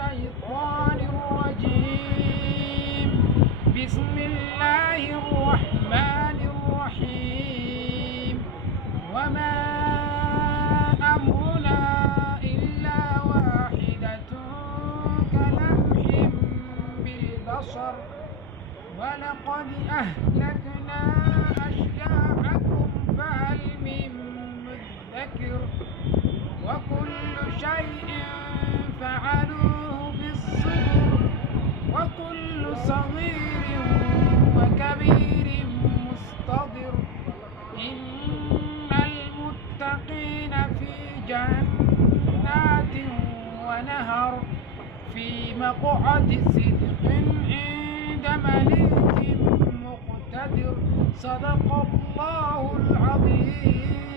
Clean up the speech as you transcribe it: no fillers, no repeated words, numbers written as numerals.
الشيطان الرجيم. بسم الله الرحمن الرحيم. وما أمرنا إلا واحدة كلمح بالبصر ولقد أهلكنا أشياعكم فهل من مدكر وكل شيء فعلوه في الزبر وكل صغير وكبير مستطر. إن المتقين في جنات ونهر في مقعد صدق عند مليك مقتدر. صدق الله العظيم.